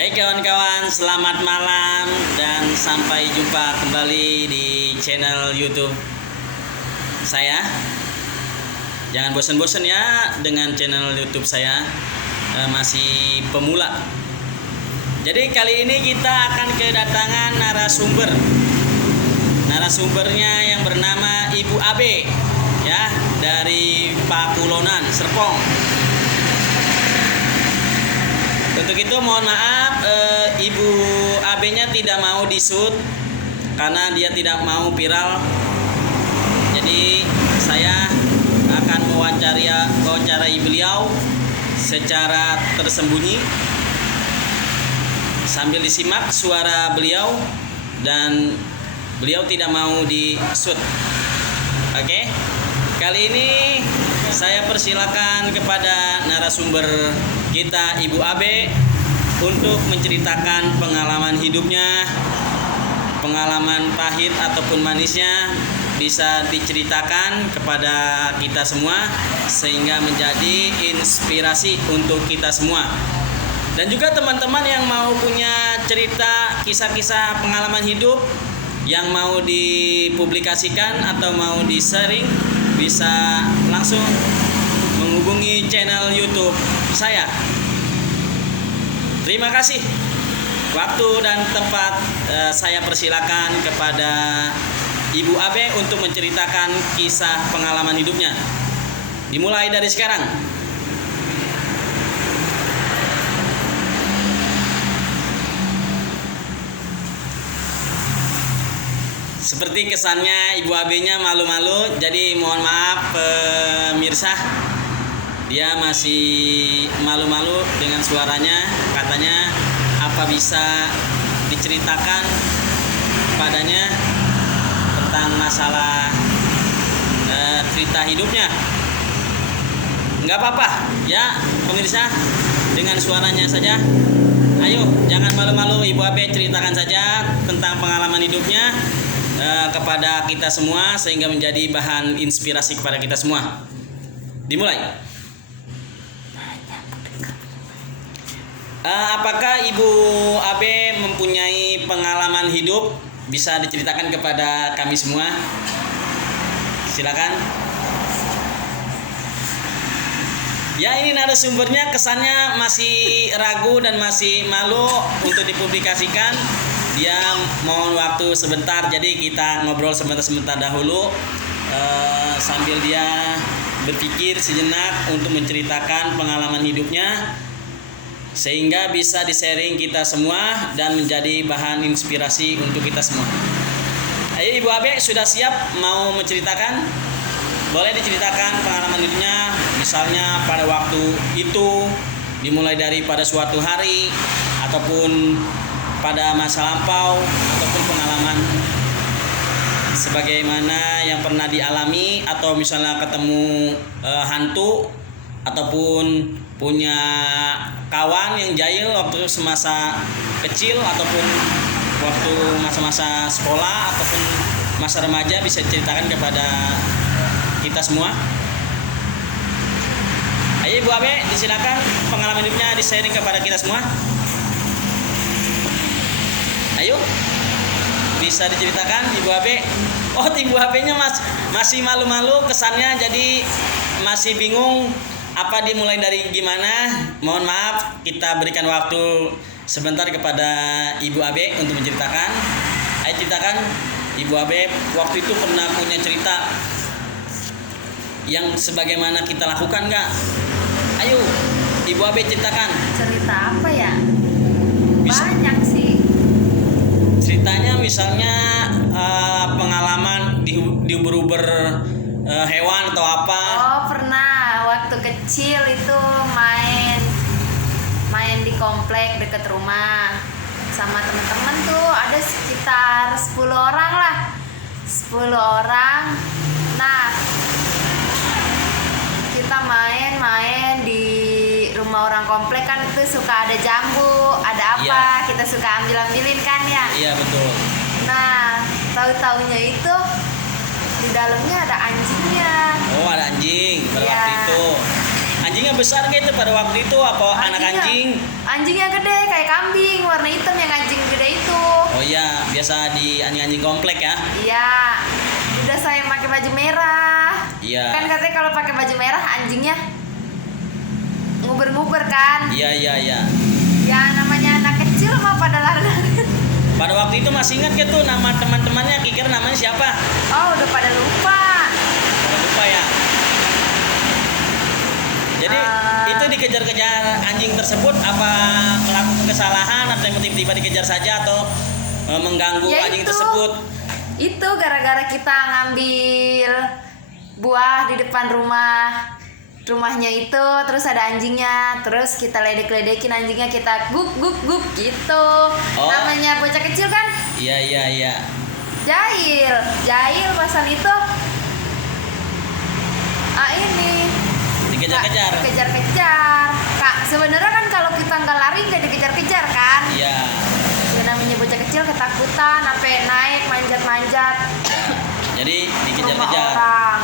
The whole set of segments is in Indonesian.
Hai kawan-kawan, selamat malam dan sampai jumpa kembali di channel YouTube saya. Jangan bosan-bosan ya dengan channel YouTube saya, masih pemula. Jadi kali ini kita akan kedatangan narasumber. Narasumbernya yang bernama Ibu Abe, ya, dari Pakulonan, Serpong. Untuk itu mohon maaf, Ibu AB-nya tidak mau di-shoot karena dia tidak mau viral. Jadi saya akan mewawancarai beliau secara tersembunyi sambil disimak suara beliau dan beliau tidak mau di-shoot. Oke. Kali ini saya persilakan kepada narasumber kita Ibu Abe untuk menceritakan pengalaman hidupnya, pengalaman pahit ataupun manisnya bisa diceritakan kepada kita semua sehingga menjadi inspirasi untuk kita semua. Dan juga teman-teman yang mau punya cerita kisah-kisah pengalaman hidup yang mau dipublikasikan atau mau di-sharing bisa langsung menghubungi channel YouTube saya. Terima kasih. Waktu dan tempat saya persilakan kepada Ibu Abe untuk menceritakan kisah pengalaman hidupnya. Dimulai dari sekarang. Seperti kesannya Ibu Abe-nya malu-malu, jadi mohon maaf pemirsa. Dia masih malu-malu dengan suaranya. Katanya apa bisa diceritakan padanya tentang masalah cerita hidupnya. Enggak apa-apa ya pemirsa, dengan suaranya saja. Ayo jangan malu-malu, Ibu Abe ceritakan saja tentang pengalaman hidupnya kepada kita semua sehingga menjadi bahan inspirasi kepada kita semua. Dimulai. Apakah Ibu Abe mempunyai pengalaman hidup bisa diceritakan kepada kami semua? Silakan. Ya, ini narasumbernya kesannya masih ragu dan masih malu untuk dipublikasikan. Dia mohon waktu sebentar, jadi kita ngobrol sebentar dahulu sambil dia berpikir sejenak untuk menceritakan pengalaman hidupnya sehingga bisa di-sharing kita semua dan menjadi bahan inspirasi untuk kita semua. Ayo Ibu Abe, sudah siap mau menceritakan? Boleh diceritakan pengalaman hidupnya, misalnya pada waktu itu, dimulai dari pada suatu hari ataupun pada masa lampau ataupun pengalaman sebagaimana yang pernah dialami, atau misalnya ketemu hantu ataupun punya kawan yang jahil waktu semasa kecil ataupun waktu masa-masa sekolah ataupun masa remaja, bisa diceritakan kepada kita semua. Ayo Ibu Abe, disilakan pengalaman hidupnya di-sharing kepada kita semua. Ayo, bisa diceritakan Ibu Abe. Oh, Ibu Abe-nya masih malu-malu kesannya, jadi masih bingung apa dimulai dari gimana. Mohon maaf, kita berikan waktu sebentar kepada Ibu Abe untuk menceritakan. Ayo ceritakan Ibu Abe, waktu itu pernah punya cerita yang sebagaimana kita lakukan nggak? Ayo Ibu Abe ceritakan. Cerita apa ya? Bisa. Banyak sih. Ceritanya misalnya pengalaman diuber-uber hewan atau apa. Oh, pernah waktu kecil itu main di komplek dekat rumah sama teman-teman tuh, ada sekitar 10 orang lah. 10 orang. Nah, kita main di rumah orang komplek kan, itu suka ada jambu, ada apa, Iya. kita suka ambil-ambilin kan ya. Iya betul. Nah, tahu-taunya itu di dalamnya ada anjingnya. Oh, ada anjing pada Iya. waktu itu. Anjingnya besar gitu pada waktu itu apa anak anjing? Anjingnya gede kayak kambing, warna hitam yang anjing gede itu. Oh iya, biasa di anjing-anjing komplek ya. Iya. Udah saya pakai baju merah. Iya. Kan katanya kalau pakai baju merah anjingnya nguber-nguber kan. Iya. Ya namanya anak kecil mah pada lari-lari. Pada waktu itu masih ingat gitu nama teman-temannya, kira namanya siapa? Oh, udah pada lupa. Pada lupa ya. Jadi itu dikejar-kejar anjing tersebut apa melakukan kesalahan atau yang tiba-tiba dikejar saja atau mengganggu Ya anjing itu. tersebut? Itu gara-gara kita ngambil buah di depan rumahnya itu, terus ada anjingnya, terus kita ledek-ledekin anjingnya, kita guk guk guk gitu. Oh. Namanya bocah kecil kan Iya. jahil pasal itu. Ini Dikejar-kejar. Dikejar-kejar. Kak, sebenarnya kan kalau kita nggak lari nggak dikejar-kejar kan? Iya. Ya, namanya bocah kecil ketakutan, sampai naik manjat-manjat. Jadi Rumah dikejar-kejar. orang.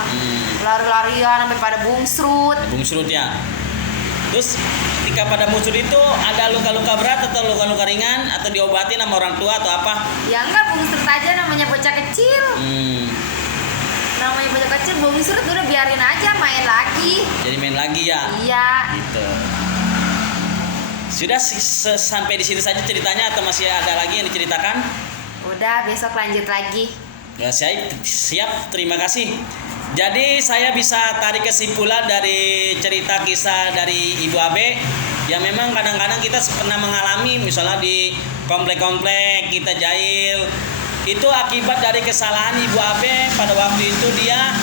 Lari-larian sampai pada bungsrut. Bungsrut ya. Terus ketika pada bungsrut itu ada luka-luka berat atau luka-luka ringan atau diobatin sama orang tua atau apa? Ya enggak, bungsrut aja, namanya bocah kecil. Namanya bocah kecil bungsrut, udah biarin aja main lagi. Jadi main lagi ya. Iya. Gitu. Sudah sampai di situ saja ceritanya atau masih ada lagi yang diceritakan? Udah, besok lanjut lagi. Ya, saya siap, terima kasih. Jadi saya bisa tarik kesimpulan dari cerita kisah dari Ibu Abe. Ya memang kadang-kadang kita pernah mengalami misalnya di komplek-komplek kita jahil. Itu akibat dari kesalahan Ibu Abe pada waktu itu dia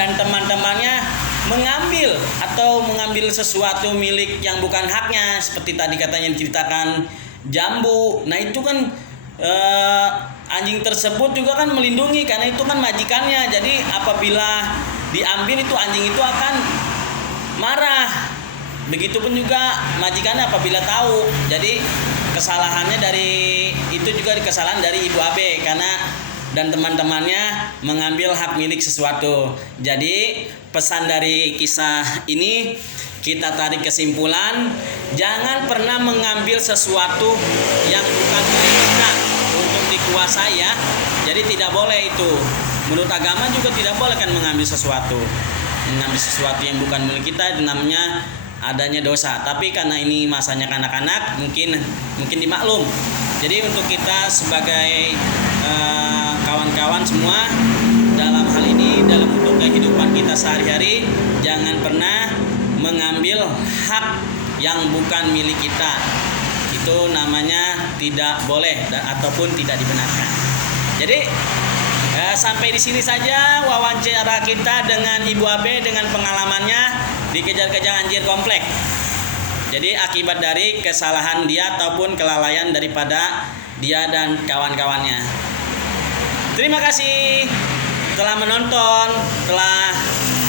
dan teman-temannya mengambil sesuatu milik yang bukan haknya, seperti tadi katanya diceritakan jambu. Nah itu kan anjing tersebut juga kan melindungi karena itu kan majikannya. Jadi apabila diambil itu anjing itu akan marah. Begitupun juga majikannya apabila tahu. Jadi kesalahannya dari itu juga kesalahan dari Ibu Abe karena dan teman-temannya mengambil hak milik sesuatu. Jadi pesan dari kisah ini kita tarik kesimpulan, jangan pernah mengambil sesuatu yang bukan milik kita untuk dikuasai ya. Jadi tidak boleh itu. Menurut agama juga tidak boleh kan mengambil sesuatu yang bukan milik kita, itu namanya adanya dosa. Tapi karena ini masanya kanak-kanak, mungkin dimaklum. Jadi untuk kita sebagai kawan-kawan semua dalam hal ini, dalam untuk kehidupan kita sehari-hari, jangan pernah mengambil hak yang bukan milik kita. Itu namanya tidak boleh ataupun tidak dibenarkan. Jadi sampai di sini saja wawancara kita dengan Ibu Abe dengan pengalamannya dikejar-kejar anjing komplek. Jadi akibat dari kesalahan dia ataupun kelalaian daripada dia dan kawan-kawannya. Terima kasih telah menonton, telah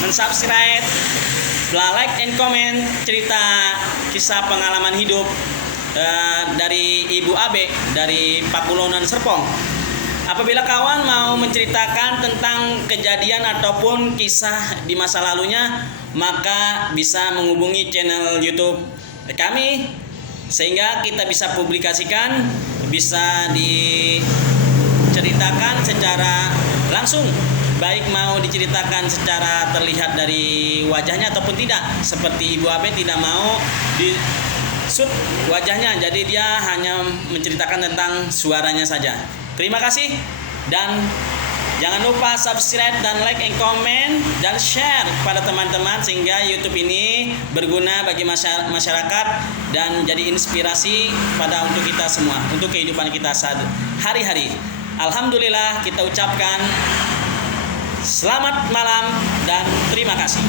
mensubscribe, telah like and comment cerita kisah pengalaman hidup dari Ibu Abe dari Pakulonan Serpong. Apabila kawan mau menceritakan tentang kejadian ataupun kisah di masa lalunya, maka bisa menghubungi channel YouTube kami sehingga kita bisa publikasikan, bisa diceritakan secara langsung, baik mau diceritakan secara terlihat dari wajahnya ataupun tidak. Seperti Ibu Abe tidak mau di shoot wajahnya, jadi dia hanya menceritakan tentang suaranya saja. Terima kasih dan jangan lupa subscribe dan like and comment dan share kepada teman-teman sehingga YouTube ini berguna bagi masyarakat dan jadi inspirasi pada untuk kita semua, untuk kehidupan kita sehari-hari. Alhamdulillah kita ucapkan selamat malam dan terima kasih.